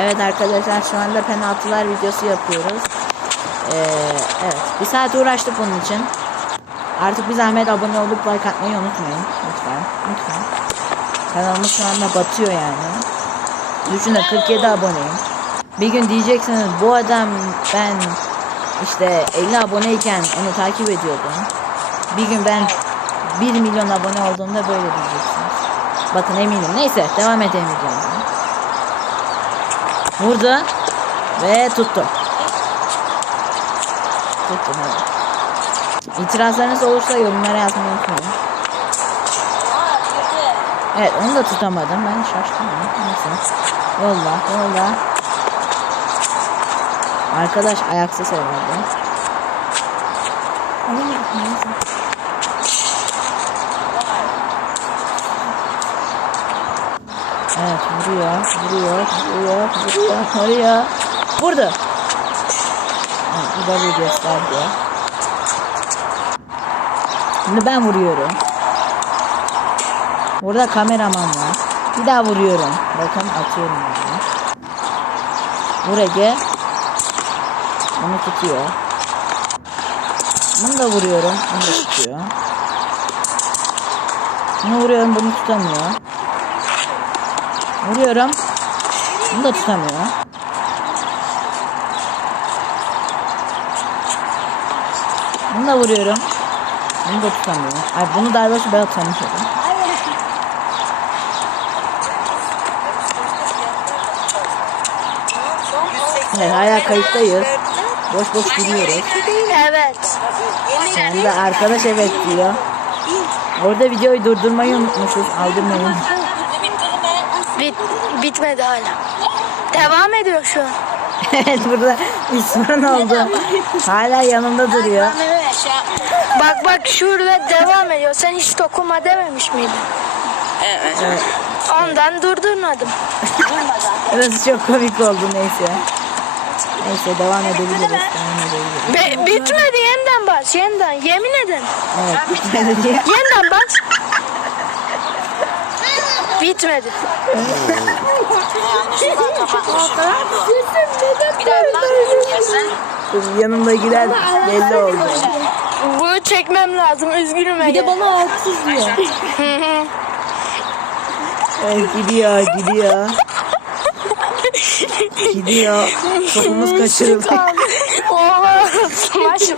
Evet arkadaşlar şu anda penaltılar videosu yapıyoruz. Ee, evet bir saat uğraştık bunun için. Artık bir zahmet abone olup like atmayı unutmayın. Lütfen. Lütfen. Kanalımız şu anda batıyor yani. Düşünün 47 aboneyim. Bir gün diyeceksiniz bu adam ben işte 50 aboneyken onu takip ediyordum. Bir gün ben 1 milyon abone olduğumda böyle diyeceksiniz. Bakın eminim. Neyse devam videomuza. Vurdu ve tuttum. Tuttum evet. İtirazlarınız olursa yorumlara yazmayı unutmayın. Evet onu da tutamadım. Ben şaştım. Neyse. Yolla yolla. Arkadaş ayaksız herhalde. Evet vuruyor, vuruyor, vuruyor, vuruyor, vuruyor. Vurdu. Evet, bu da bir gösterge. Şimdi ben vuruyorum. Burada kameraman var. Bir daha vuruyorum. Bakın atıyorum. Vur Ege. Onu tutuyor. Bunu da vuruyorum. Onu da tutuyor. Bunu vuruyorum. Bunu tutamıyor. Vuruyorum. Bunu da tutamıyor. Bunu da vuruyorum. Bunu da tutamıyor. Ay bunu daha doğrusu ben tanışıyorum. Evet hala kayıttayız. Boş boş gülüyoruz. Evet. Sen de arkadaş evet diyor. Orada videoyu durdurmayı unutmuşuz. Aldırmayın. Bit bitmedi hala. Devam ediyor şu an. evet burada bir sorun oldu. Hala yanımda duruyor. Bak bak şurada devam ediyor. Sen hiç dokunma dememiş miydin? Evet. Ondan durdurmadım. Burası çok komik oldu neyse. Neyse devam edebiliriz. Devam edebiliriz. Be bitmedi yeniden bas. Yeniden. Yemin ederim. Evet bitmedi diye. Yeniden bas. Bitmedi. Yanımdakiler belli oldu. Bunu çekmem lazım. Üzgünüm Bir de bana haksız diyor. Evet gidiyor gidiyor. Gidiyor. Topumuz kaçırıldı. Oha. Smash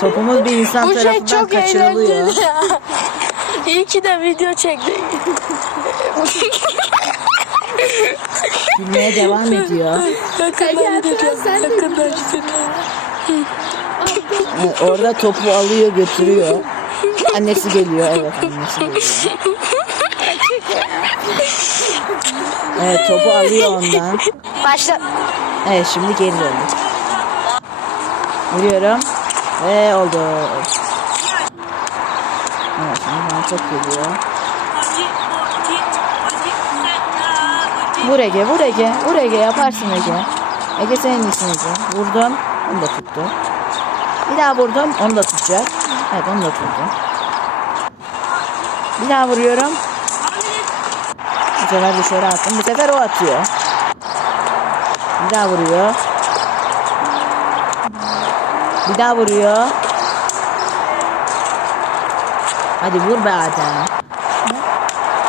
Topumuz bir insan Bu şey tarafından çok kaçırılıyor. eğlenceli ya. İyi ki de video çektik. Gülmeye devam ediyor. Yakından gidiyor. Yakından. Evet, orada topu alıyor götürüyor. Annesi geliyor evet annesi geliyor. Evet topu alıyor ondan. Başla. Evet şimdi geri döndük. Vuruyorum. Ve oldu. Çok geliyor. Vur Ege, vur Ege, vur Ege yaparsın Ege. Ege senin için Ege. Vurdum, onu da tuttu. Bir daha vurdum, onu da tutacak. Evet onu da tuttu. Bir daha vuruyorum. Bu sefer dışarı attım. Bu sefer o atıyor. Bir daha vuruyor. Bir daha vuruyor. Hadi vur be Adem.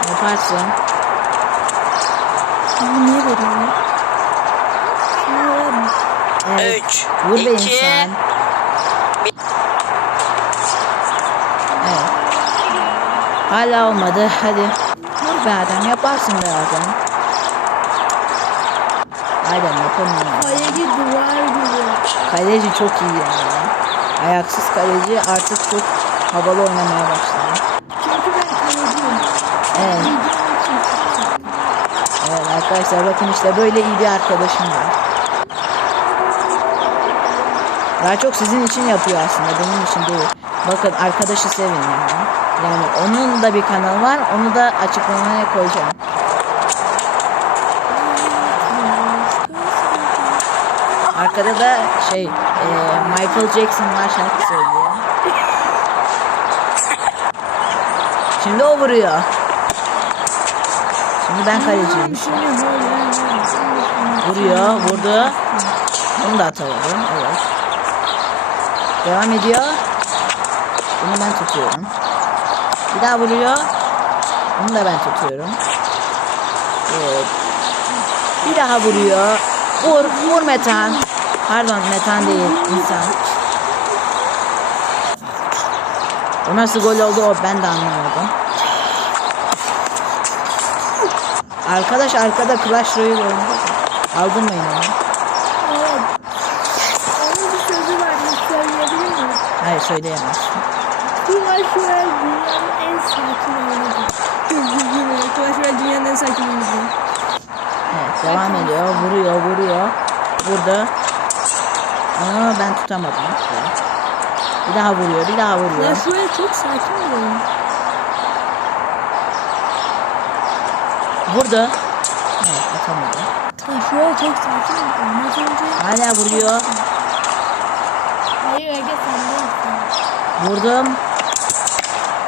Yaparsın. Şimdi niye veriyor ya? Şimdi verme. Evet. Üç, Vur be iki, insan. Evet. Hala olmadı. Hadi. Vur be Adem. Yaparsın be Adem. Adem yapamıyor. Kaleci duvar gibi. Kaleci çok iyi yani. Ayaksız kaleci artık çok havalı oynamaya başladı. Çünkü ben kaleciyim. Evet. Evet arkadaşlar bakın işte böyle iyi bir arkadaşım var. Daha çok sizin için yapıyor aslında benim için değil. Bakın arkadaşı sevin yani. Yani onun da bir kanalı var onu da açıklamaya koyacağım. Arkada da şey e, Michael Jackson var şarkı söylüyor. Şimdi o vuruyor. Şimdi ben kaleciyim. Seni böyle. Vuruyor, vurdu. Bunu da atamadım. Evet. Devam ediyor. Bunu ben tutuyorum. Bir daha vuruyor. Bunu da ben tutuyorum. Evet. Bir daha vuruyor. Vur, vur Metan. Pardon Metan değil, insan. O nasıl gol oldu o ben de anlamadım. Arkadaş arkada Clash Royale oynuyor. Aldırmayın onu. Evet. Onun bir sözü var. Söyleyebilir miyim? Hayır söyleyemez. Clash Royale dünyanın en sakin oyunu. Clash Royale dünyanın en sakin oyunu. Evet devam ediyor. Vuruyor vuruyor. Vurdu. Ama ben tutamadım. Evet. Bir daha vuruyor bir daha vuruyor. Clash Royale çok sakin oyun. Vurdu. Evet atamadı. Clash Royale çok sakin oyun. Az önce... Hala vuruyor. Hayır Ege sen değilsin. Vurdum.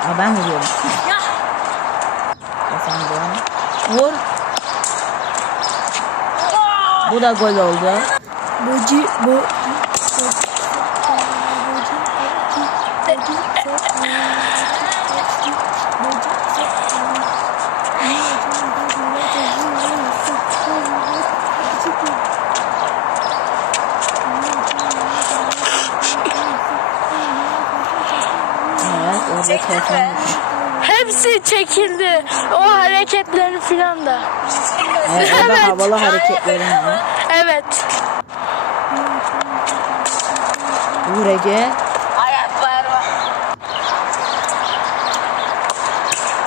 Aa, ben vuruyorum. Kazandım. Vur. Bu da gol oldu. Boci... Bo... Evet Hepsi çekildi. O hareketleri filan da. Evet, Evet. havalı hareketlerim var. Evet. Vur Ege.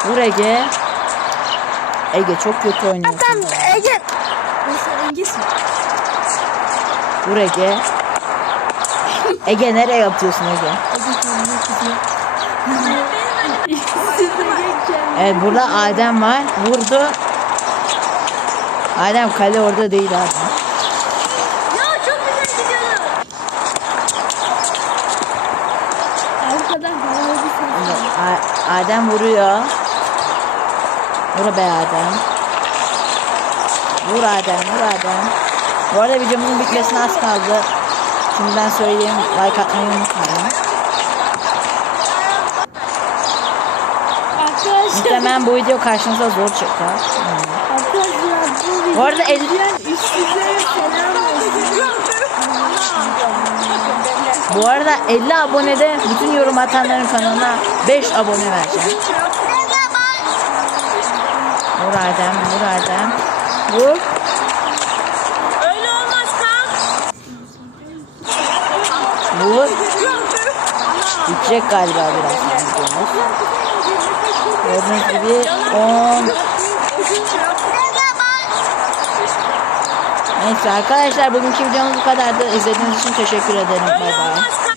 Vur Ege. Ege çok kötü oynuyorsun. Tam Ege. Nasıl Engisin? Vur Ege. Ege nereye atıyorsun Ege? Evet burada Adem var. Vurdu. Adem kale orada değil abi. Adem vuruyor. Vur be Adem. Vur Adem, vur Adem. Bu arada videomuzun bitmesine az kaldı. Şimdiden söyleyeyim, like atmayı unutmayın. Muhtemelen bu video karşınıza zor arkadaşlar bu arada el- izleyen işsizlere selam olsun. Bu arada 50 abonede bütün yorum atanların kanalına 5 abone vereceğim. Vur Adem, vur Adem. Vur. Öyle olmaz kan. Vur. Bitecek galiba videomuz. Gördüğünüz gibi 10 Neyse arkadaşlar bugünkü videomuz bu kadardı. İzlediğiniz için teşekkür ederim. Bay bay.